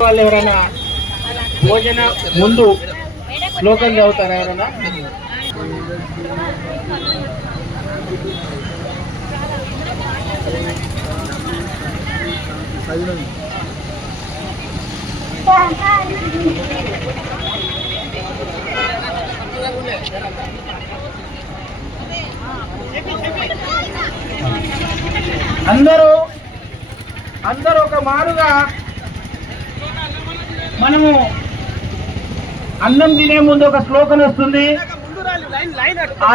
వాళ్ళు ఎవరైనా భోజన ముందు శ్లోకం చదువుతారా ఎవరైనా? అందరూ అందరూ ఒక మారుగా మనము అన్నం తినే ముందు ఒక శ్లోకం వస్తుంది. ఆ-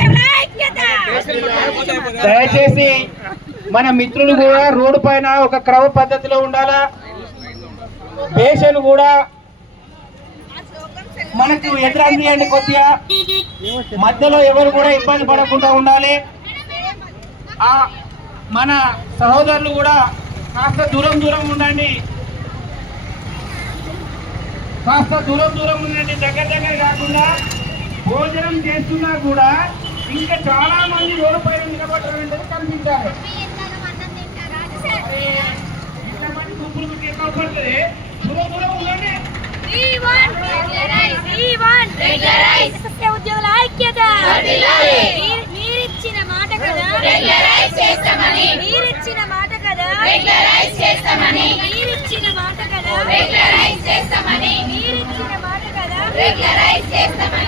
దయచేసి మన మిత్రులు కూడా రోడ్డు పైన ఒక క్రమ పద్ధతిలో ఉండాలా? పేషెంట్ కూడా మనకు ఎదురందియండి కొద్దిగా. మధ్యలో ఎవరు కూడా ఇబ్బంది పడకుండా ఉండాలి. మన సహోదరులు కూడా కాస్త దూరం దూరం ఉండండి. కాస్త దూరం దూరం ఉండండి. దగ్గర దగ్గర కాకుండా భోజనం చేస్తున్నా కూడా ఇంకా చాలా మంది రోడ్డు పైన నిలబడ్డారంటే గుంపులు పడుతుంది. దూరం దూరం ఉండండి ఉద్యోగుల ఐక్యత. మీరు- మీరిచ్చిన మాట కదా. మీరిచ్చిన మాట కదా. మీరిచ్చిన మాట కదా. మీరిచ్చిన మాట కదా.